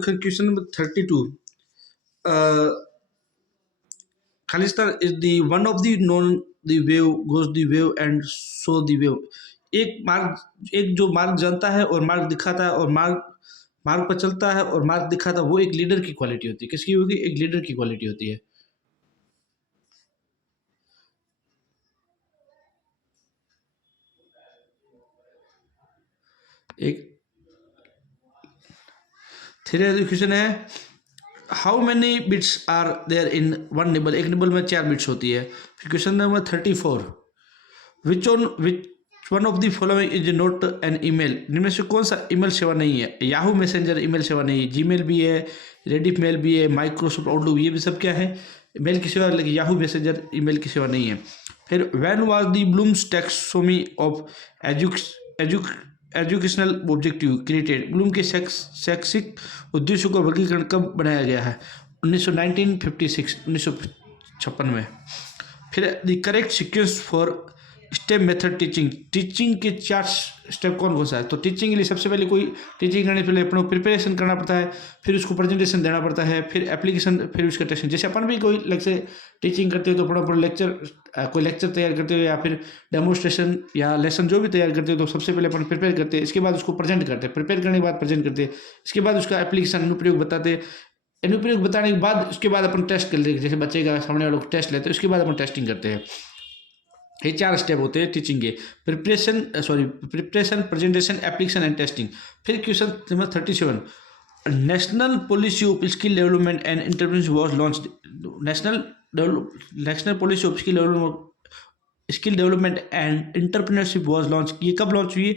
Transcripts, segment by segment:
Question number 32. Uh, Khalistan is the one of the known the wave goes the wave and so the wave. एक जो मार्ग जानता है और मार्ग दिखाता है और मार्ग मार्ग पर चलता है और मार्ग दिखाता है, वो एक लीडर की क्वालिटी होती है। किसकी होगी? एक लीडर की क्वालिटी होती है। एक थ्री क्वेश्चन है, how many bits are there in one nibble? एक निबल में 4 बिट्स होती है। फिर question number 34, which one of the following is not an email? इनमें से कौन सा ईमेल सेवा नहीं है? याहू मैसेंजर ईमेल सेवा नहीं है, जीमेल भी है, रेडिफ मेल भी है, माइक्रोसॉफ्ट आउटलुक, ये भी सब क्या है? मेल की सेवा, लेकिन याहू मैसेंजर ईमेल की सेवा नहीं है। फिर when was the Bloom's taxonomy of educational objective created? Bloom के शैक्षिक उद्देश्यों का वर्गीकरण कब बनाया गया है? 1956 में। फिर the correct sequence for step method teaching के 4 स्टेप कौन कौन सा है? तो टीचिंग के लिए सबसे पहले कोई टीचिंग करने के पहले अपने प्रिपरेशन करना पड़ता है, फिर उसको प्रेजेंटेशन देना पड़ता है, फिर एप्लीकेशन, फिर उसका टेस्टिंग। जैसे अपन भी कोई लेक्चर टीचिंग करते हो तो अपना लेक्चर कोई लेक्चर तैयार करते हो या फिर डेमोस्ट्रेशन या लेसन जो भी तैयार करते हो, तो सबसे पहले अपन प्रिपेयर करते हैं, इसके बाद उसको प्रेजेंट करते हैं, प्रिपेयर करने के बाद प्रेजेंट करते हैं, इसके बाद उसका एप्लीकेशन अनुप्रयोग बताते हैं, अनुप्रयोग बताने के बाद उसके बाद अपन टेस्ट कर लेते, जैसे बच्चे का सामने वालों को टेस्ट लेते हैं, उसके बाद अपन टेस्टिंग करते हैं। ये 4 स्टेप होते हैं टीचिंग के, preparation, presentation, application and testing. फिर question number 37, national policy of skill development and entrepreneurship was launched. National policy of skill development and entrepreneurship was launch, ये कब लॉन्च हुई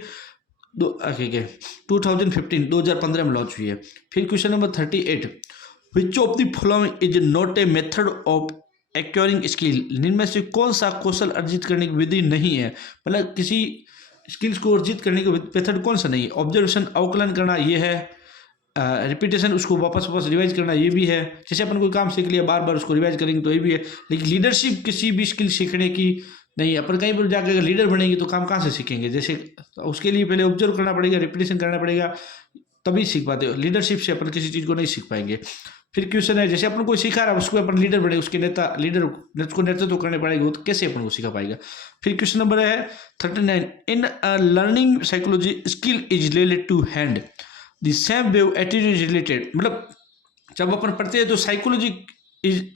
है? 2015 में लॉन्च हुई है। फिर question number 38, which of the following is not a method of acquiring skill? इनमें से कौन सा कौशल अर्जित करने की विधि नहीं है? मतलब किसी स्किल्स को अर्जित करने की मेथड कौन सा नहीं है? ऑब्जर्वेशन, अवकलन करना, ये है। रिपीटेशन, उसको वापस रिवाइज करना, ये भी है। जैसे अपन कोई काम सीख लिया, बार बार उसको रिवाइज करेंगे तो ये भी है। लेकिन लीडरशिप किसी भी स्किल सीखने की नहीं है। अपन कहीं पर जाकर अगर लीडर बनेंगे तो काम कहाँ से सीखेंगे? जैसे उसके लिए पहले ऑब्जर्व करना पड़ेगा, रिपीटेशन करना पड़ेगा, तभी सीख पाते हो। लीडरशिप से अपन किसी चीज़ को नहीं सीख पाएंगे। फिर क्वेश्चन है, जैसे अपन कोई सिखा रहा है उसको अपन लीडर बने, उसके उसको नेतृत्व करने पड़ेगा, वो तो कैसे अपन को सिखा पाएगा? फिर क्वेश्चन नंबर है 39, in learning psychology skill is related to hand, the same wave attitude is related. मतलब जब अपन पढ़ते हैं तो साइकोलॉजी इज,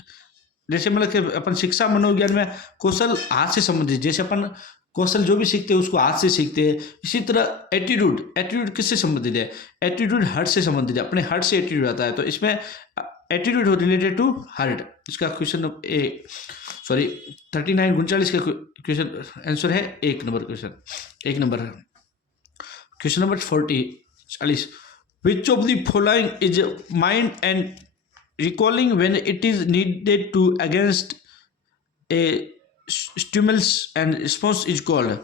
जैसे मतलब कि अपन शिक्षा मनोविज्ञान में कौशल हाथ से संबंधित, जैसे अपन कौशल जो भी सीखते हैं उसको हाथ से सीखते हैं, इसी तरह एटीट्यूड किससे संबंधित है? एटीट्यूड हार्ट से संबंधित है, अपने हार्ट से एटीट्यूड आता है, तो इसमें एटीट्यूड रिलेटेड टू हार्ट। इसका क्वेश्चन 39 का क्वेश्चन आंसर है 1 नंबर क्वेश्चन, 1 नंबर है। Question number 40, which of the following is mind and recalling when it is needed to against a stimulus and response is called?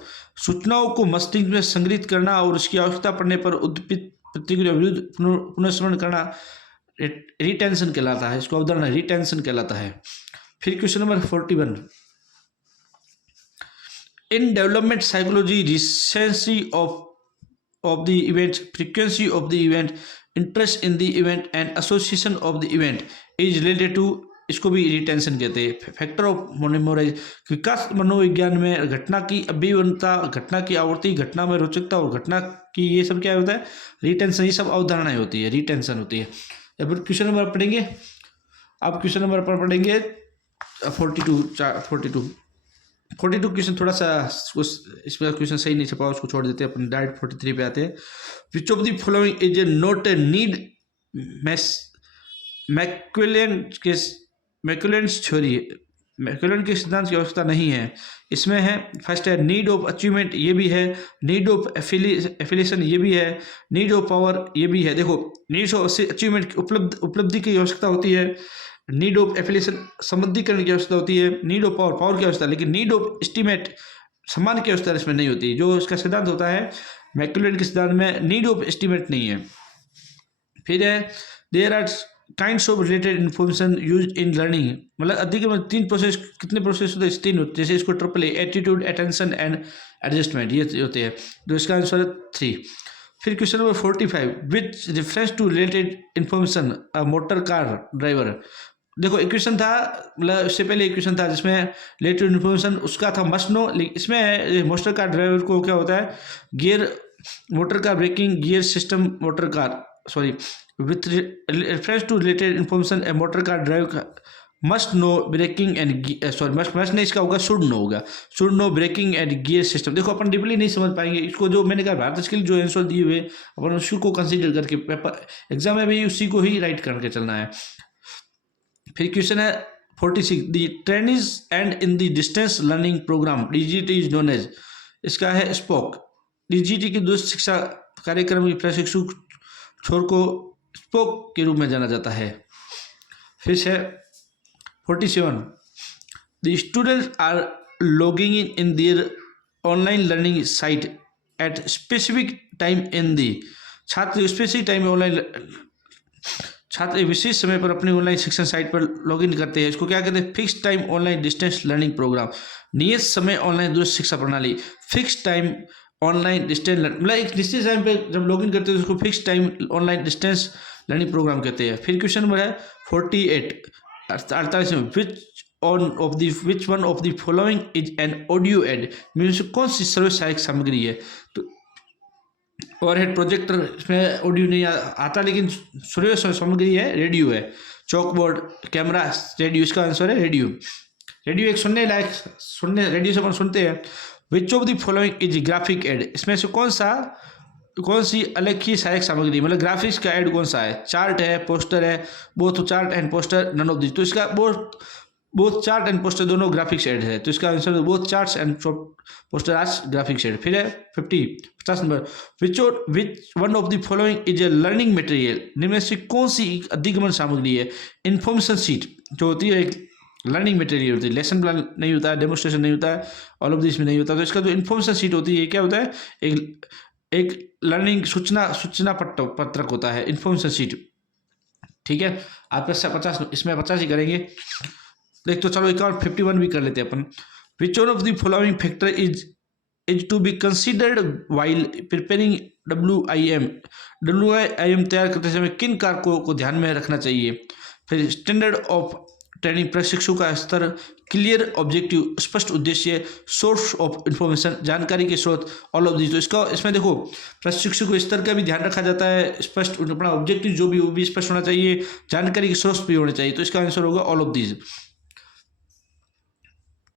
सूचनाओं को मस्तिष्क में संग्रहित करना और उसकी आवश्यकता पड़ने पर उद्दीपित प्रतिक्रिया विरुद्ध पुनर्स्मरण करना रिटेंशन कहलाता है। इसको अवधारणा रिटेंशन कहलाता है। फिर question number 41, in development psychology recency of the event, frequency of the event, interest in the event and association of the event is related to, इसको भी रिटेंशन कहते हैं। फैक्टर ऑफ मेमोराइज, विकास मनोविज्ञान में घटना की अभिवनता, घटना की आवृत्ति, घटना में रोचकता और घटना की, ये सब क्या होता है? रिटेंशन। ये सब अवधारणाएं होती है, रिटेंशन होती है। अब क्वेश्चन नंबर पढ़ेंगे, अब क्वेश्चन नंबर पर पढ़ेंगे 42 क्वेश्चन थोड़ा सा इसमें क्वेश्चन सही नहीं छपा, उसको छोड़ देते हैं, अपन डायरेक्ट 43 पे आते हैं। Which of the following is not a need McClelland's theory, McClelland's के सिद्धांत की आवश्यकता नहीं है। इसमें है, फर्स्ट है नीड ऑफ अचीवमेंट, ये भी है। नीड ऑफ एफिलिएशन, ये भी है। नीड ऑफ पावर, ये भी है। देखो, नीड ऑफ अचीवमेंट उपलब्धि की आवश्यकता होती है, नीड ऑफ एफिलिएशन संबंधीकरण की आवश्यकता होती है, नीड ऑफ पावर की आवश्यकता, लेकिन नीड ऑफ एस्टीमेट सम्मान की आवश्यकता इसमें नहीं होती। जो इसका सिद्धांत होता है मैक्यूलेंस के सिद्धांत में, नीड ऑफ एस्टीमेट नहीं है। फिर है, there are kinds of related information use in learning, मतलब अधिक में 3 प्रोसेस, कितने प्रोसेस होते हैं? 3 होते हैं। जैसे इसको AAA, attitude, attention and adjustment, ये होते हैं। तो इसका आंसर है 3। फिर question number 45, which reference to related information a motor car driver. देखो इक्वेशन था, मतलब इससे पहले इक्वेशन था जिसमें रिलेटेड इन्फॉर्मेशन उसका था मस्ट नो, लेकिन इसमें मोटर कार ड्राइवर को क्या होता है, gear, motor car braking, gear system, motor car, sorry, with reference to related information a motor car driver must know braking and, sorry must नहीं, इसका होगा शुड नो, होगा should know braking and gear system. देखो अपन deeply नहीं समझ पाएंगे इसको, जो मैंने कहा भारत के लिए जो आंसर दिए हुए अपन उसी को कंसीडर करके पेपर एग्जाम में भी उसी को ही राइट करके चलना है। फिर क्वेश्चन है 46, the trainees and in the distance learning program DGT is known as, इसका है स्पोक। DGT की दूरस्थ शिक्षा कार्यक्रम की प्रशिक्षु छोर को स्पोक के रूप में जाना जाता है। फिर से 47, the students are logging in their online learning site at specific time in the, छात्र स्पेसिफिक टाइम में ऑनलाइन, छात्र एक विशेष समय पर अपनी ऑनलाइन शिक्षण साइट पर लॉगिन करते हैं, इसको क्या कहते हैं, fix time online distance learning program. नियत समय ऑनलाइन दूरस्थ शिक्षा प्रणाली, फिक्स टाइम ऑनलाइन डिस्टेंस, मतलब एक निश्चित टाइम पे जब लॉगिन करते हैं उसको fix time online distance learning program कहते हैं। फिर क्वेश्चन नंबर है 48, 48 में, which one of the following is an audio aid, means कौन सी सर्व सहायक सामग्री है। तो ओवरहेड प्रोजेक्टर, इसमें ऑडियो नहीं आता, लेकिन सर्व सामग्री है, रेडियो है, चौकबोर्ड, कैमरा, रेडियो, इसका आंसर है रेडियो। रेडियो एक सुनने लायक, सुनने रेडियो से अपन सुनते हैं। Which of the following is graphic aid, इसमें से कौन सी अलग ही सहायक सामग्री, मतलब ग्राफिक्स का एड कौन सा है, चार्ट है, पोस्टर है, both chart and poster none of this, तो इसका बोथ चार्ट एंड पोस्टर दोनों ग्राफिक्स एड है, तो इसका आंसर बोथ चार्ट्स एंड पोस्टर आज ग्राफिक्स एड। फिर है 50 नंबर, which one of the following is a learning material, निम्न से कौन सी अधिगमन सामग्री है। इन्फॉर्मेशन सीट जो होती है एक लर्निंग मटेरियल होती है, लेसन प्लान नहीं होता है, डेमोस्ट्रेशन नहीं होता है, ऑल ऑफ दिस में नहीं होता, तो इसका जो इन्फॉर्मेशन सीट होती है क्या होता है, एक लर्निंग सूचना पत्रक होता है, इन्फॉर्मेशन सीट। ठीक है, आप 50 इसमें 50 ही करेंगे। देख तो चलो एक और 51 भी कर लेते हैं अपन। Which one of the following factor is to be considered while preparing WIM तैयार करते समय किन कारकों को ध्यान में रखना चाहिए। फिर स्टैंडर्ड ऑफ ट्रेनिंग, प्रशिक्षु का स्तर, क्लियर ऑब्जेक्टिव, स्पष्ट उद्देश्य, सोर्स ऑफ इंफॉर्मेशन, जानकारी के स्रोत, ऑल ऑफ दिस। तो इसमें देखो प्रशिक्षु को स्तर का भी ध्यान रखा जाता है, स्पष्ट अपना ऑब्जेक्टिव जो भी वो भी स्पष्ट होना चाहिए, जानकारी के सोर्स भी होने चाहिए, तो इसका आंसर होगा ऑल ऑफ दिस।